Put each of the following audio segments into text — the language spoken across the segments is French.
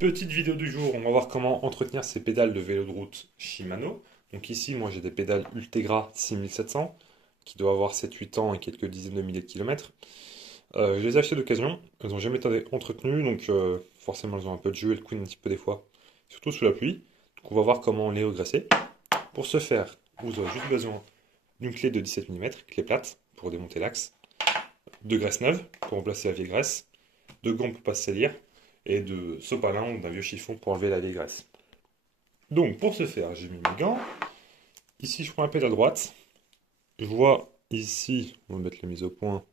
Petite vidéo du jour, on va voir comment entretenir ces pédales de vélo de route Shimano. Donc ici, moi j'ai des pédales Ultegra 6700 qui doivent avoir 7-8 ans et quelques dizaines de milliers de kilomètres. Je les ai achetées d'occasion, elles n'ont jamais été entretenues, donc forcément elles ont un peu de jus, elles couinent un petit peu des fois, surtout sous la pluie. Donc on va voir comment les regraisser. Pour ce faire, vous aurez juste besoin d'une clé de 17 mm, clé plate, pour démonter l'axe, de graisse neuve, pour remplacer la vieille graisse, de gants pour pas se salir, et de sopalin ou d'un vieux chiffon pour enlever la vieille graisse. Donc pour ce faire, j'ai mis mes gants. Ici, je prends un pédale à droite. Je vois ici, on va mettre la mise au point,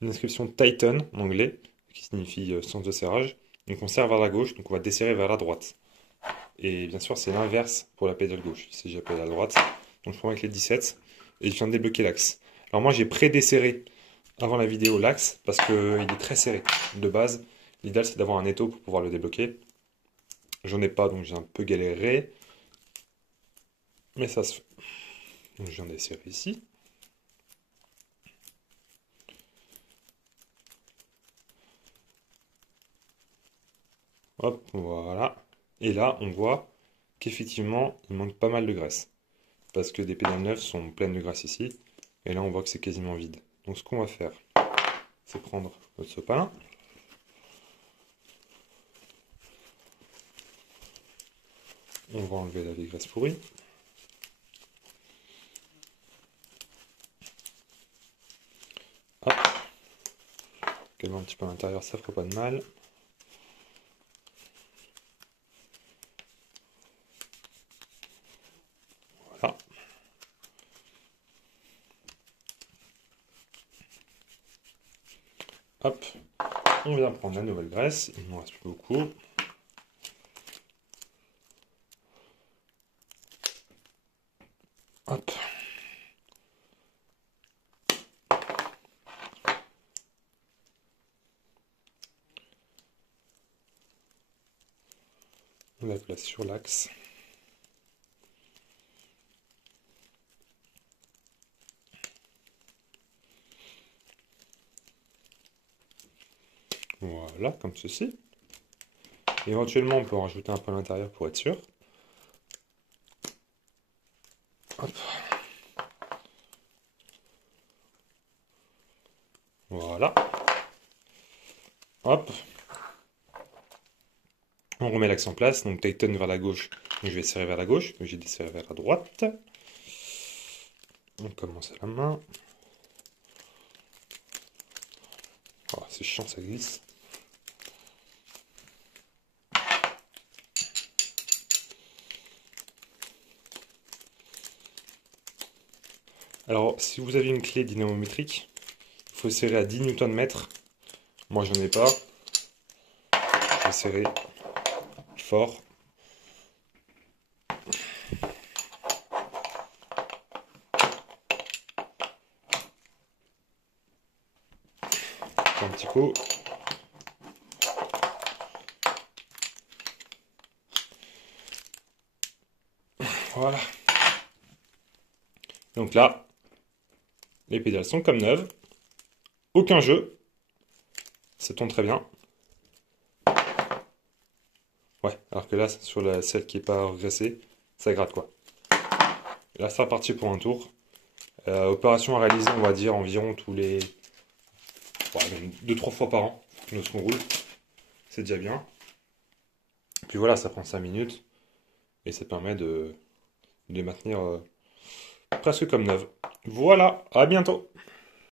une inscription Tighten en anglais, qui signifie sens de serrage. Donc on serre vers la gauche, donc on va desserrer vers la droite. Et bien sûr, c'est l'inverse pour la pédale gauche. Ici, j'ai la pédale à droite. Donc je prends avec les 17 et je viens de débloquer l'axe. Alors moi, j'ai pré-desserré avant la vidéo l'axe parce qu'il est très serré de base. L'idéal, c'est d'avoir un étau pour pouvoir le débloquer. J'en ai pas, donc j'ai un peu galéré. Mais ça se fait. Donc je viens d'essayer ici. Hop, voilà. Et là, on voit qu'effectivement, il manque pas mal de graisse. Parce que des pédales neuves sont pleines de graisse ici. Et là, on voit que c'est quasiment vide. Donc ce qu'on va faire, c'est prendre notre sopalin. On va enlever la vieille graisse pourrie. Hop. Calmer un petit peu à l'intérieur, ça fera pas de mal. Voilà. Hop. On vient prendre la nouvelle graisse. Il ne nous reste plus beaucoup. Hop. On la place sur l'axe. Voilà, comme ceci. Éventuellement, on peut en rajouter un peu à l'intérieur pour être sûr. Hop. Voilà. Hop. On remet l'axe en place. Donc Tighten vers la gauche. Donc, je vais serrer vers la gauche. J'ai desserré vers la droite. On commence à la main. Oh, c'est chiant, ça glisse. Alors, si vous avez une clé dynamométrique, il faut serrer à 10 Nm. Moi, j'en ai pas. Je vais serrer fort. Un petit coup. Voilà. Donc là, les pédales sont comme neuves. Aucun jeu. Ça tourne très bien. Ouais, alors que là, sur celle qui n'est pas regraissée, ça gratte quoi. Et là, c'est reparti pour un tour. Opération à réaliser, on va dire, environ tous les 2-3 fois par an, nous qu'on roule. C'est déjà bien. Puis voilà, ça prend 5 minutes. Et ça permet de les maintenir presque comme neuves. Voilà, à bientôt!